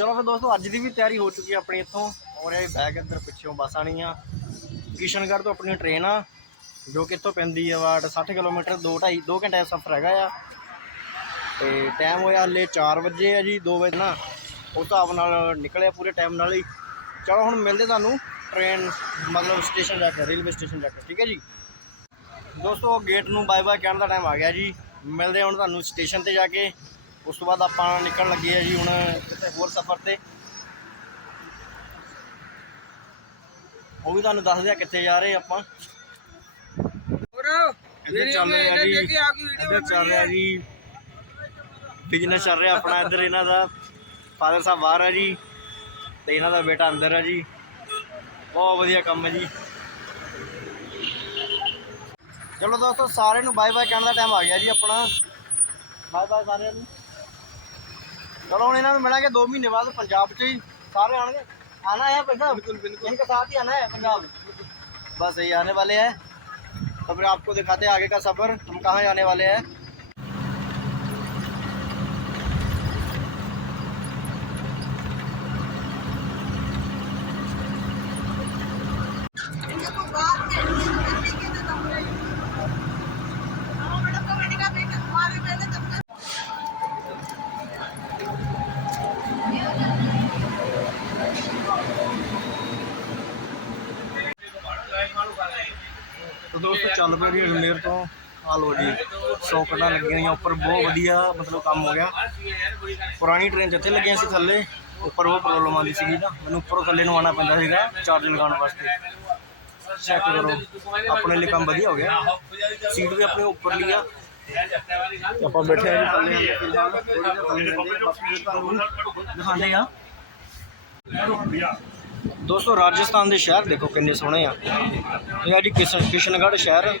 ਚਲੋ ਫਿਰ ਦੋਸਤੋ, ਅੱਜ ਦੀ ਵੀ ਤਿਆਰੀ ਹੋ ਚੁੱਕੀ ਹੈ ਆਪਣੀ ਇੱਥੋਂ। ਔਰ ਇਹ ਬੈਗ ਇੱਧਰ ਪਿੱਛੋਂ ਬੱਸ ਆਣੀ ਆ। ਕਿਸ਼ਨਗੜ੍ਹ ਤੋਂ ਆਪਣੀ ਟ੍ਰੇਨ ਆ, ਜੋ ਕਿ ਇੱਥੋਂ ਪੈਂਦੀ ਆ ਵਾਟ 60 ਕਿਲੋਮੀਟਰ 2 2.5 2 ਘੰਟੇ ਦਾ ਸਫ਼ਰ ਹੈਗਾ ਆ। ਤੇ ਟਾਈਮ ਹੋਇਆ ਹਲੇ 4 ਵਜੇ ਆ ਜੀ 2 ਵਜੇ ਨਾ। ਉਸ ਹਿਸਾਬ ਨਾਲ ਨਿਕਲਿਆ ਪੂਰੇ ਟਾਈਮ ਨਾਲ ਹੀ। ਚਲੋ ਹੁਣ ਮਿਲਦੇ ਤੁਹਾਨੂੰ ਟ੍ਰੇਨ ਮਤਲਬ ਸਟੇਸ਼ਨ ਜਾ ਕੇ ਰੇਲਵੇ ਸਟੇਸ਼ਨ ਜਾ ਕੇ, ਠੀਕ ਹੈ ਜੀ? ਦੋਸਤੋ ਗੇਟ ਨੂੰ ਬਾਏ ਬਾਏ ਕਹਿਣ ਦਾ ਟਾਈਮ ਆ ਗਿਆ ਜੀ। ਮਿਲਦੇ ਹੁਣ ਤੁਹਾਨੂੰ ਸਟੇਸ਼ਨ ਤੇ ਜਾ ਕੇ। ਉਸ ਤੋਂ ਬਾਅਦ ਆਪਾਂ ਨਿਕਲਣ ਲੱਗੇ ਆ ਜੀ ਹੁਣ ਕਿਤੇ ਹੋਰ ਸਫ਼ਰ ਤੇ। ਉਹ ਵੀ ਤੁਹਾਨੂੰ ਦੱਸਦੇ ਆ ਕਿੱਥੇ ਜਾ ਰਹੇ ਆਪਾਂ। ਇੱਧਰ ਚੱਲ ਰਿਹਾ ਜੀ। ਇੱਧਰ ਚੱਲ ਰਿਹਾ ਜੀ। ਬਿਜ਼ਨਸ ਚੱਲ ਰਿਹਾ ਆਪਣਾ ਇੱਧਰ ਇਹਨਾਂ ਦਾ। ਫਾਦਰ ਸਾਹਿਬ ਬਾਹਰ ਹੈ ਜੀ ਤੇ ਇਹਨਾਂ ਦਾ ਬੇਟਾ ਅੰਦਰ ਹੈ ਜੀ। ਬਹੁਤ ਵਧੀਆ ਕੰਮ ਹੈ ਜੀ। ਚਲੋ ਦੋਸਤੋ ਸਾਰਿਆਂ ਨੂੰ ਬਾਏ ਬਾਏ ਕਹਿਣ ਦਾ ਟਾਈਮ ਆ ਗਿਆ ਜੀ ਆਪਣਾ। ਬਾਏ ਬਾਏ ਸਾਰਿਆਂ ਨੂੰ। ਚਲੋ ਹੁਣ ਇਹਨਾਂ ਨੂੰ ਮਿਲਾਂਗੇ 2 ਮਹੀਨੇ ਬਾਅਦ ਪੰਜਾਬ 'ਚ ਹੀ ਸਾਰੇ ਆਣਗੇ आना है पंजाब बिल्कुल बिल्कुल इनके साथ ही आना है पंजाब बस यही आने वाले हैं तो फिर आपको दिखाते हैं आगे का सफ़र हम कहाँ जाने वाले हैं ਤੇ ਦੋਸਤੋ ਚੱਲ ਪਏ ਜੀ ਅਜਮੇਰ ਤੋਂ। ਆ ਲੋ ਜੀ, ਸੌ ਸੌਕਟਾਂ ਲੱਗੀਆਂ ਹੋਈਆਂ ਉੱਪਰ, ਬਹੁਤ ਵਧੀਆ ਮਤਲਬ ਕੰਮ ਹੋ ਗਿਆ। ਪੁਰਾਣੀ ਟ੍ਰੇਨ ਜਿੱਥੇ ਲੱਗੀਆਂ ਸੀ ਥੱਲੇ, ਉੱਪਰ ਉਹ ਪ੍ਰੋਬਲਮ ਆਉਂਦੀ ਸੀਗੀ ਨਾ। ਮੈਨੂੰ ਉੱਪਰੋਂ ਥੱਲੇ ਨੂੰ ਆਉਣਾ ਪੈਂਦਾ ਸੀਗਾ ਚਾਰਜ ਲਗਾਉਣ ਵਾਸਤੇ। ਚੈੱਕ ਕਰੋ, ਆਪਣੇ ਲਈ ਕੰਮ ਵਧੀਆ ਹੋ ਗਿਆ। ਸੀਟ ਵੀ ਆਪਣੇ ਉੱਪਰ ਲਈ ਆ। ਆਪਾਂ ਬੈਠੇ ਆ ਥੱਲੇ ਥੋੜੀ ਜਿਹੀ ਥੱਲੇ। ਦਿਖਾਉਂਦੇ ਆ। ਦੋਸਤੋ ਰਾਜਸਥਾਨ ਦੇ ਸ਼ਹਿਰ ਦੇਖੋ ਕਿੰਨੇ ਸੋਹਣੇ ਆ। ਇਹ ਆ ਜੀ ਕਿਸ਼ਨ ਕਿਸ਼ਨਗੜ੍ਹ ਸ਼ਹਿਰ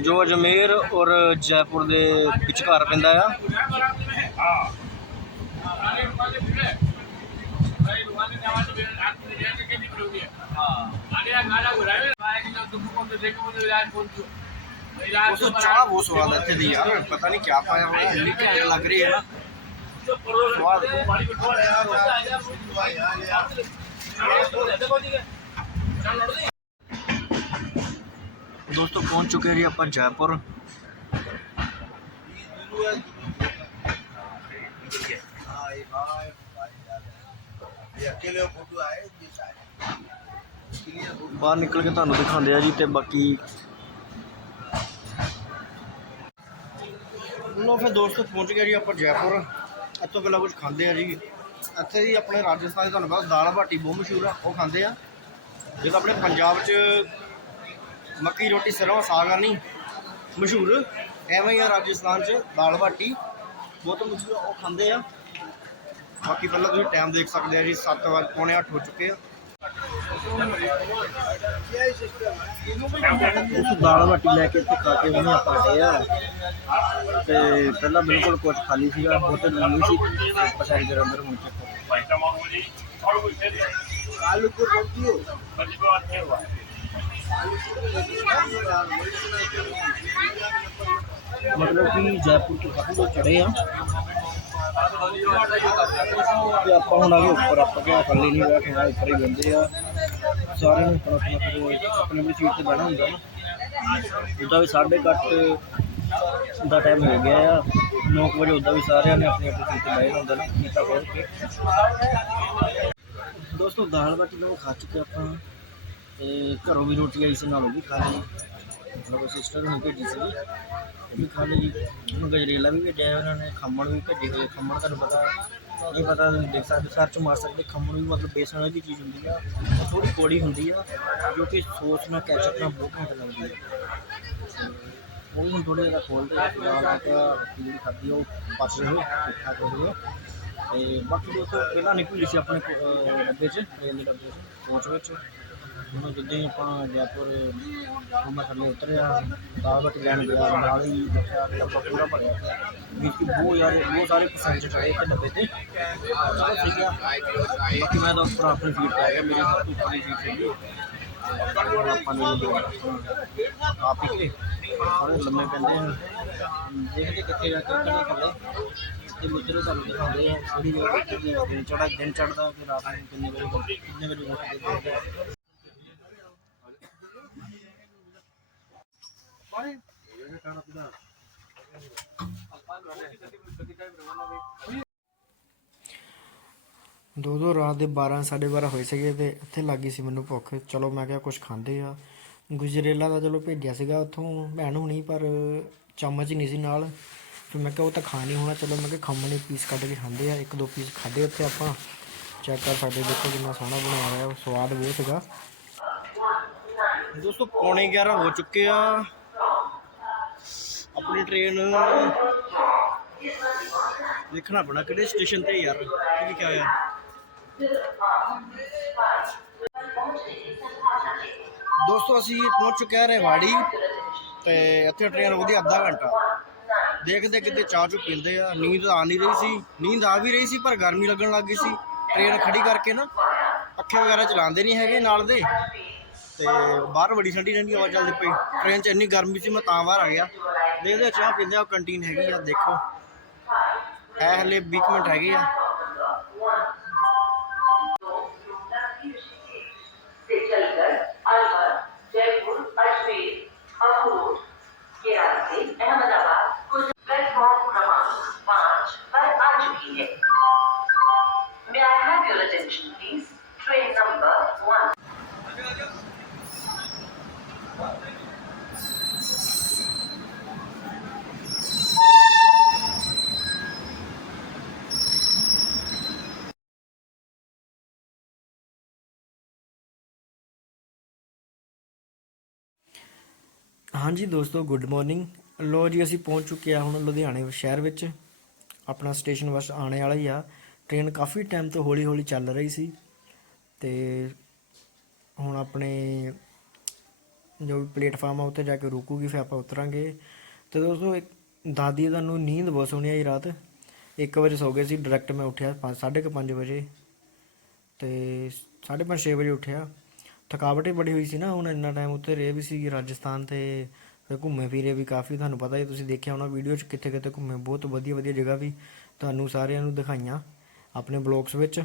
ਜੋ ਅਜਮੇਰ ਔਰ ਜੈਪੁਰ ਦੇ ਵਿਚਕਾਰ ਪੈਂਦਾ ਆ। ਉਸ ਚਾਹ ਬਹੁਤ ਸਵਾਦ ਹੈ ਇੱਥੇ ਦੀ ਯਾਰ ਪਤਾ ਨਹੀਂ ਕਿਆ ਪਾਇਆ ਹੋਇਆ ਇੰਨੀ ਘੈਂਟ ਲੱਗ ਰਹੀ ਹੈ ਨਾ ਦੋਸਤੋ, ਪਹੁੰਚ ਚੁੱਕੇ ਜੀ ਆਪਾਂ ਜੈਪੁਰ। ਬਾਹਰ ਨਿਕਲ ਕੇ ਤੁਹਾਨੂੰ ਦਿਖਾਉਂਦੇ ਆ ਜੀ ਤੇ ਬਾਕੀ ਲੋ ਫਿਰ ਦੋਸਤੋ, ਪਹੁੰਚ ਗਏ ਜੀ ਆਪਾਂ ਜੈਪੁਰ। ਇੱਥੋਂ ਪਹਿਲਾਂ ਕੁਝ ਖਾਂਦੇ ਆ ਜੀ। ਇੱਥੇ ਜੀ ਆਪਣੇ ਰਾਜਸਥਾਨ ਦੀ ਤੁਹਾਨੂੰ ਪਤਾ ਦਾਲ ਬਾਟੀ ਬਹੁਤ ਮਸ਼ਹੂਰ ਆ ਉਹ ਖਾਂਦੇ ਆ। ਜਦੋਂ ਆਪਣੇ ਪੰਜਾਬ 'ਚ ਮੱਕੀ ਰੋਟੀ ਸਰੋਂ ਸਾਗ ਆ ਨਹੀਂ ਮਸ਼ਹੂਰ ਐਵੇਂ ਹੀ ਆ ਰਾਜਸਥਾਨ 'ਚ ਦਾਲ ਬਾਟੀ ਬਹੁਤ ਮਸ਼ਹੂਰ ਆ, ਉਹ ਖਾਂਦੇ ਆ। ਬਾਕੀ ਪਹਿਲਾਂ ਤੁਸੀਂ ਟਾਈਮ ਦੇਖ ਸਕਦੇ ਆ ਜੀ 7 ਵਜੇ ਪੌਣੇ 8 ਹੋ ਚੁੱਕੇ ਆ। ਉਸ ਦਾਲ ਬਾਟੀ ਲੈ ਕੇ ਇੱਥੇ ਖਾ ਕੇ ਉਹਨੇ ਆਪਾਂ ਹਟੇ ਆ। ਤੇ ਪਹਿਲਾਂ ਬਿਲਕੁਲ ਕੁਝ ਖਾਲੀ ਸੀਗਾ, ਬਹੁਤ ਲੰਮੀ ਸੀ। ਪਸਾਈ ਦੇ ਅੰਦਰ ਮੁੰਚ ਮਤਲਬ ਕਿ ਜੈਪੁਰ ਤੋਂ ਕਾਫੀ ਲੋਕ ਚੜੇ ਆ। ਤੇ ਆਪਾਂ ਹੁਣ ਆ ਗਏ ਉੱਪਰ ਆਪਾਂ ਕਿਹਾ ਥੱਲੇ ਨਹੀਂ ਬੈਠੇ ਹਾਂ ਉੱਪਰ ਹੀ ਬੰਦੇ ਆ। ਸਾਰਿਆਂ ਨੂੰ ਆਪਣਾ ਆਪਣਾ ਫਿਰ ਆਪਣੀ ਆਪਣੀ ਸੀਟ ਤੇ ਬਹਿਣਾ ਹੁੰਦਾ ਨਾ। ਉਹਦਾ ਵੀ 8:30 ਦਾ ਟਾਈਮ ਹੋ ਗਿਆ ਆ। 9 ਵਜੇ ਉਹਦਾ ਵੀ ਸਾਰਿਆਂ ਨੇ ਆਪਣੀ ਆਪਣੀ ਸੀਟ ਤੇ ਬਹਿਣਾ ਹੁੰਦਾ ਨਾ, ਕੀਤਾ ਖੋਲ ਕੇ। ਦੋਸਤੋ, ਦਾਲ ਬਾਟੀ ਦਾ ਖਾ ਚੁੱਕੇ ਆਪਾਂ। ਤੇ ਘਰੋਂ ਵੀ ਰੋਟੀ ਆਈ ਸੀ, ਨਾਲ ਉਹ ਵੀ ਖਾ ਲਈ। ਮਤਲਬ ਸਿਸਟਰ ਨੂੰ ਭੇਜੀ ਸੀ। ਉਹ ਵੀ ਖਾ ਲਈ। ਹੁਣ ਗਜਰੇਲਾ ਵੀ ਭੇਜਿਆ ਉਹਨਾਂ ਨੇ, ਖੰਮਣ ਵੀ ਭੇਜੇ ਹੋਏ ਖੰਮਣ ਤੁਹਾਨੂੰ ਪਤਾ ਨਹੀਂ ਪਤਾ ਤੁਸੀਂ ਦੇਖ ਸਕਦੇ ਸਰਚ ਮਾਰ ਸਕਦੇ, ਖੰਮਣ ਵੀ ਮਤਲਬ ਬੇਸਣ ਵਾਲੀ ਚੀਜ਼ ਹੁੰਦੀ ਆ, ਉਹ ਥੋੜੀ ਕੋੜੀ ਹੁੰਦੀ ਆ, ਜੋ ਕਿ ਸੌਸ ਨਾਲ ਕੈਚਅਪ ਨਾਲ ਬਹੁਤ ਘੱਟ ਲੱਗਦੀ ਆ। ਉਹ ਵੀ ਹੁਣ ਥੋੜੇ ਜਿਹਾ ਖੋਲਦੇ ਆ ਫਿਲਹਾਲ ਜਿਹੜੀ ਖਾਧੀ ਉਹ ਪਾਸੇ ਹੋਏ ਠੀਕ ਠਾਕ ਹੋ ਤੇ ਬਾਕੀ ਦੋਸਤੋ ਪਹਿਲਾਂ ਨਿਕਲੀ ਸੀ ਆਪਣੇ ਡੱਬੇ 'ਚ ਟ੍ਰੇਨ ਦੇ ਡੱਬੇ 'ਚ ਕੋਚ ਵਿੱਚ। ਜਦੋਂ ਜਿੱਦਾਂ ਹੀ ਆਪਾਂ ਜੈਪੁਰ ਤੋਂ ਥੱਲੇ ਉਤਰਿਆ ਦਾਲ ਲੈਣ ਗਿਆ, ਨਾਲ ਹੀ ਦੇਖਿਆ ਡੱਬਾ ਪੂਰਾ ਭਰਿਆ ਪਿਆ ਵੀ ਕਿ ਬਹੁਤ ਯਾਰ ਬਹੁਤ ਸਾਰੇ ਪੈਸੇਂਜਰ ਚੜੇ ਤੇ ਡੱਬੇ ਤੇ। ਚਲੋ ਠੀਕ ਆ। ਬਾਕੀ ਮੈਂ ਤਾਂ ਉੱਪਰ ਆਪਣੀ ਸੀਟ ਤੇ ਗਿਆ ਮੇਰੀ ਸਭ ਤੋਂ ਉੱਪਰਲੀ ਸੀਟ ਸੀਗੀ ਆਪਾਂ ਨੇ ਆਪ ਹੀ ਕੇ ਸਾਰੇ ਲੰਮੇ ਪੈਂਦੇ ਹਨ ਦੇਖਦੇ ਕਿੱਥੇ ਜਾ ਕੇ ਉੱਤਰਨਾ ਥੱਲੇ ਤੇ ਮਿੱਤਰੋ, ਤੁਹਾਨੂੰ ਦਿਖਾਉਂਦੇ ਆ ਥੋੜੀ ਦਿਨ ਚੜਾ ਦਿਨ ਚੜਦਾ ਕਿ ਰਾਤ ਨੂੰ ਕਿੰਨੇ ਵਜੇ ਕਿੰਨੇ ਵਜੇ ਉੱਠਦੇ ਦੋ ਦੋ ਰਾਤ ਦੇ 12 12:30 ਹੋਏ ਸੀਗੇ ਤੇ ਇੱਥੇ ਲੱਗੀ ਸੀ ਮੈਨੂੰ ਭੁੱਖ। ਚਲੋ ਮੈਂ ਕਿਹਾ ਕੁਝ ਖਾਂਦੇ ਆ। ਗੁਜਰੇਲਾ ਦਾ ਚਲੋ ਭੇਜਿਆ ਸੀਗਾ ਉੱਥੋਂ, ਭੈਣ ਹੁਣੀ, ਪਰ ਚਮਚ ਨਹੀਂ ਸੀ ਨਾਲ। ਫਿਰ ਮੈਂ ਕਿਹਾ ਉਹ ਤਾਂ ਖਾ ਨਹੀਂ ਹੋਣਾ। ਚਲੋ ਮੈਂ ਕਿਹਾ ਖੰਮਣੇ ਪੀਸ ਕੱਢ ਕੇ ਖਾਂਦੇ ਆ। ਇੱਕ ਦੋ ਪੀਸ ਖਾਦੇ ਉੱਥੇ ਆਪਾਂ। ਚੈੱਕ ਕਰ ਸਕਦੇ, ਦੇਖੋ ਕਿੰਨਾ ਸੋਹਣਾ ਬਣਾਇਆ ਰਿਹਾ ਸਵਾਦ ਬਹੁਤ ਸੀਗਾ। ਦੋਸਤੋ, ਪੌਣੇ 11 ਹੋ ਚੁੱਕੇ ਆ। ਆਪਣੀ ਟ੍ਰੇਨ ਦੇਖਣਾ ਪੈਣਾ ਕਿਹੜੇ ਸਟੇਸ਼ਨ ਤੇ ਯਾਰ, ਕੀ ਲਿਖਿਆ ਹੋਇਆ ਦੋਸਤੋ, ਅਸੀਂ ਪਹੁੰਚ ਚੁੱਕੇ ਹਾਂ ਰੇਵਾੜੀ ਤੇ ਇੱਥੇ ਟ੍ਰੇਨ ਰੁਕਦੀ ਅੱਧਾ ਘੰਟਾ। ਦੇਖਦੇ ਕਿਤੇ ਚਾਹ ਚੁ ਪੀਂਦੇ ਆ। ਨੀਂਦ ਆ ਨਹੀਂ ਰਹੀ ਸੀ। ਨੀਂਦ ਆ ਵੀ ਰਹੀ ਸੀ, ਪਰ ਗਰਮੀ ਲੱਗਣ ਲੱਗ ਗਈ ਸੀ। ਟ੍ਰੇਨ ਖੜੀ ਕਰਕੇ ਨਾ ਪੱਖੇ ਵਗੈਰਾ ਚਲਾਉਂਦੇ ਨਹੀਂ ਹੈਗੇ ਨਾਲ ਦੇ। ਤੇ ਬਾਹਰ ਬੜੀ ਠੰਡੀ ਠੰਡੀ ਹਵਾ ਚੱਲਦੀ ਪਈ। ਟ੍ਰੇਨ 'ਚ ਇੰਨੀ ਗਰਮੀ ਸੀ, ਮੈਂ ਤਾਂ ਬਾਹਰ ਆ ਗਿਆ। ਦੇਖਦੇ ਆ ਚਾਹ ਪੀਂਦੇ ਆ ਕੰਟੀਨ ਹੈਗੀ ਆ, ਦੇਖੋ। ਹੈ ਹਲੇ 20 ਮਿੰਟ ਹੈਗੇ ਆ। ਹਾਂਜੀ ਦੋਸਤੋ ਗੁੱਡ ਮਾਰਨਿੰਗ ਲੋ ਜੀ, ਅਸੀਂ ਪਹੁੰਚ ਚੁੱਕੇ ਆ ਹੁਣ ਲੁਧਿਆਣੇ ਸ਼ਹਿਰ ਵਿੱਚ। ਆਪਣਾ ਸਟੇਸ਼ਨ ਬਸ ਆਉਣੇ ਵਾਲਾ ਹੀ ਆ। ਟ੍ਰੇਨ ਕਾਫੀ ਟਾਈਮ ਤੋਂ ਹੌਲੀ ਹੌਲੀ ਚੱਲ ਰਹੀ ਸੀ। ਤੇ ਹੁਣ ਆਪਣੇ ਜੋ ਵੀ ਪਲੇਟਫਾਰਮ ਆ ਉੱਤੇ ਜਾ ਕੇ ਰੁਕੂਗੀ, ਫਿਰ ਆਪਾਂ ਉਤਰਾਂਗੇ। ਤੇ ਦੋਸਤੋ, ਇੱਕ ਦਾਦੀ ਦਾ ਨੂੰ ਨੀਂਦ ਬਹੁਤ ਸੋਹਣੀ ਆਈ ਰਾਤ। 1 ਵਜੇ ਸੌ ਗਏ ਸੀ ਡਾਇਰੈਕਟ ਮੈਂ ਉੱਠਿਆ 5:30 ਵਜੇ। ਤੇ 5:30 6 ਵਜੇ ਉੱਠਿਆ। ਥਕਾਵਟ ਹੀ ਬੜੀ ਹੋਈ ਸੀ ਨਾ, ਹੁਣ ਇੰਨਾ ਟਾਈਮ ਉੱਤੇ ਰਹੇ ਵੀ ਸੀ ਰਾਜਸਥਾਨ ਤੇ, ਫਿਰ ਘੁੰਮੇ ਫਿਰੇ ਵੀ ਕਾਫੀ, ਤੁਹਾਨੂੰ ਪਤਾ ਹੀ ਤੁਸੀਂ ਦੇਖਿਆ ਹੋਣਾ ਵੀਡੀਓ 'ਚ ਕਿੱਥੇ ਕਿੱਥੇ ਘੁੰਮੇ, ਬਹੁਤ ਵਧੀਆ ਵਧੀਆ ਜਗ੍ਹਾ ਵੀ ਤੁਹਾਨੂੰ ਸਾਰਿਆਂ ਨੂੰ ਦਿਖਾਈਆਂ ਆਪਣੇ ਬਲੌਗਸ ਵਿੱਚ।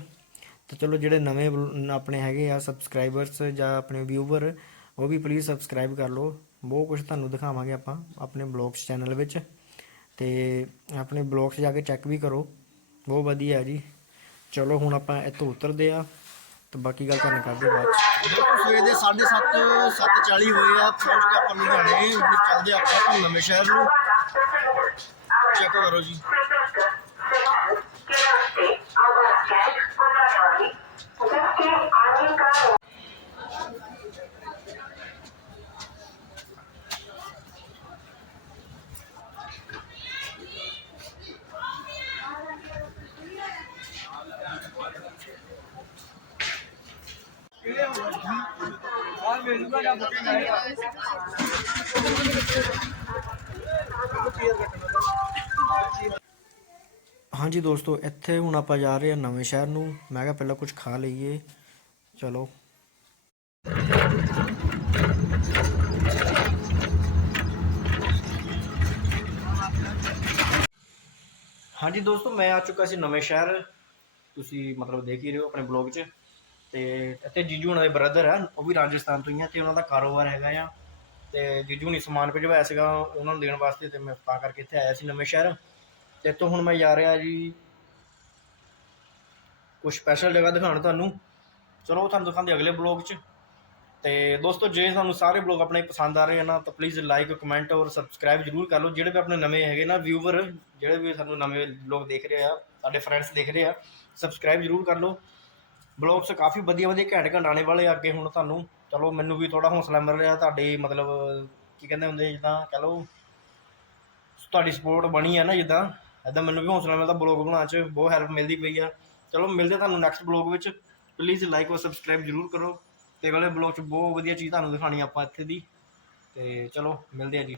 ਤੇ ਚਲੋ ਜਿਹੜੇ ਨਵੇਂ ਆਪਣੇ ਹੈਗੇ ਆ ਸਬਸਕ੍ਰਾਈਬਰਸ ਜਾਂ ਆਪਣੇ ਵਿਊਵਰ ਉਹ ਵੀ ਪਲੀਜ਼ ਸਬਸਕ੍ਰਾਈਬ ਕਰ ਲਓ। ਬਹੁਤ ਕੁਝ ਤੁਹਾਨੂੰ ਦਿਖਾਵਾਂਗੇ ਆਪਾਂ ਆਪਣੇ ਬਲੌਗਸ ਚੈਨਲ ਵਿੱਚ। ਤੇ ਆਪਣੇ ਬਲੌਗਸ ਜਾ ਕੇ ਚੈੱਕ ਵੀ ਕਰੋ। ਬਹੁਤ ਵਧੀਆ ਹੈ ਜੀ। ਚਲੋ ਹੁਣ ਆਪਾਂ ਇੱਥੋਂ ਉਤਰਦੇ ਆ। ਤੇ ਬਾਕੀ ਗੱਲ ਤੁਹਾਨੂੰ ਕਰਦੇ ਬਾਅਦ ਚ। ਦੋਸਤੋ ਸਵੇਰ ਦੇ 7:30 7:40 ਹੋਏ ਆ ਪਹੁੰਚ ਕੇ ਆਪਾਂ ਲੁਧਿਆਣੇ ਚੱਲਦੇ ਆਪਾਂ ਨਵੇਂ ਸ਼ਹਿਰ ਨੂੰ। ਚੈੱਕ ਕਰੋ ਜੀ। ਹਾਂਜੀ ਦੋਸਤੋ, ਇੱਥੇ ਹੁਣ ਆਪਾਂ ਜਾ ਰਹੇ ਹਾਂ ਨਵੇਂ ਸ਼ਹਿਰ ਨੂੰ। ਮੈਂ ਕਿਹਾ ਪਹਿਲਾਂ ਕੁਝ ਖਾ ਲਈਏ। ਚਲੋ। ਹਾਂਜੀ ਦੋਸਤੋ, ਮੈਂ ਆ ਚੁੱਕਾ ਸੀ ਨਵੇਂ ਸ਼ਹਿਰ। ਤੁਸੀਂ ਮਤਲਬ ਦੇਖ ਹੀ ਰਹੇ ਹੋ ਆਪਣੇ ਬਲੌਗ 'ਚ। ਤੇ ਇੱਥੇ ਜੀਜੂ ਉਹਨਾਂ ਦੇ ਬ੍ਰਦਰ ਆ, ਉਹ ਵੀ ਰਾਜਸਥਾਨ ਤੋਂ ਹੀ ਆ ਤੇ ਉਹਨਾਂ ਦਾ ਕਾਰੋਬਾਰ ਹੈਗਾ ਆ। ਤੇ ਜੀਜੂ ਨੇ ਸਮਾਨ ਭਿਜਵਾਇਆ ਸੀਗਾ, ਉਹਨਾਂ ਨੂੰ ਦੇਣ ਵਾਸਤੇ ਤੇ ਮੈਂ ਤਾਂ ਕਰਕੇ ਇੱਥੇ ਆਇਆ ਸੀ ਨਵੇਂ ਸ਼ਹਿਰ। ਤੇ ਇੱਥੋਂ ਹੁਣ ਮੈਂ ਜਾ ਰਿਹਾ ਜੀ ਕੁਝ ਸਪੈਸ਼ਲ ਜਗ੍ਹਾ ਦਿਖਾਉਣ ਤੁਹਾਨੂੰ। ਚਲੋ, ਉਹ ਤੁਹਾਨੂੰ ਦਿਖਾਉਂਦੇ ਅਗਲੇ ਬਲੌਗ 'ਚ। ਤੇ ਦੋਸਤੋ, ਜੇ ਤੁਹਾਨੂੰ ਸਾਰੇ ਬਲੌਗ ਆਪਣੇ ਪਸੰਦ ਆ ਰਹੇ ਹਨ ਤਾਂ ਪਲੀਜ਼ ਲਾਈਕ ਕਮੈਂਟ ਔਰ ਸਬਸਕ੍ਰਾਈਬ ਜਰੂਰ ਕਰ ਲਓ। ਜਿਹੜੇ ਵੀ ਆਪਣੇ ਨਵੇਂ ਹੈਗੇ ਨਾ ਵਿਊਵਰ ਜਿਹੜੇ ਵੀ ਸਾਨੂੰ ਨਵੇਂ ਲੋਕ ਦੇਖ ਰਹੇ ਆ, ਸਾਡੇ ਫਰੈਂਡਸ ਦੇਖ ਰਹੇ ਆ ਸਬਸਕ੍ਰਾਈਬ ਜਰੂਰ ਕਰ ਲਓ। ਬਲੌਗਸ ਕਾਫੀ ਵਧੀਆ ਵਧੀਆ ਘੈਂਟ ਘੰਟ ਆਉਣੇ ਵਾਲੇ ਆ ਅੱਗੇ ਹੁਣ ਤੁਹਾਨੂੰ। ਚਲੋ ਮੈਨੂੰ ਵੀ ਥੋੜਾ ਹੌਸਲਾ ਮਿਲ ਰਿਹਾ ਤੁਹਾਡੇ ਮਤਲਬ, ਕੀ ਕਹਿੰਦੇ ਹੁੰਦੇ ਜਿੱਦਾਂ, ਕਹ ਲਓ, ਤੁਹਾਡੀ ਸਪੋਰਟ ਬਣੀ ਆ ਨਾ ਜਿੱਦਾਂ। ਐਦਾਂ ਮੈਨੂੰ ਵੀ ਹੌਸਲਾ ਮਿਲਦਾ ਬਲੌਗ ਬਣਾਉਣ 'ਚ, ਬਹੁਤ ਹੈਲਪ ਮਿਲਦੀ ਪਈ ਆ। ਚਲੋ ਮਿਲਦੇ ਤੁਹਾਨੂੰ ਨੈਕਸਟ ਬਲੌਗ ਵਿੱਚ। ਪਲੀਜ਼ ਲਾਈਕ ਔਰ ਸਬਸਕ੍ਰਾਈਬ ਜਰੂਰ ਕਰੋ। ਤੇ ਅਗਲੇ ਬਲੌਗ 'ਚ ਬਹੁਤ ਵਧੀਆ ਚੀਜ਼ ਤੁਹਾਨੂੰ ਦਿਖਾਣੀ ਆਪਾਂ ਇੱਥੇ ਦੀ। ਤੇ ਚਲੋ, ਮਿਲਦੇ ਆ ਜੀ।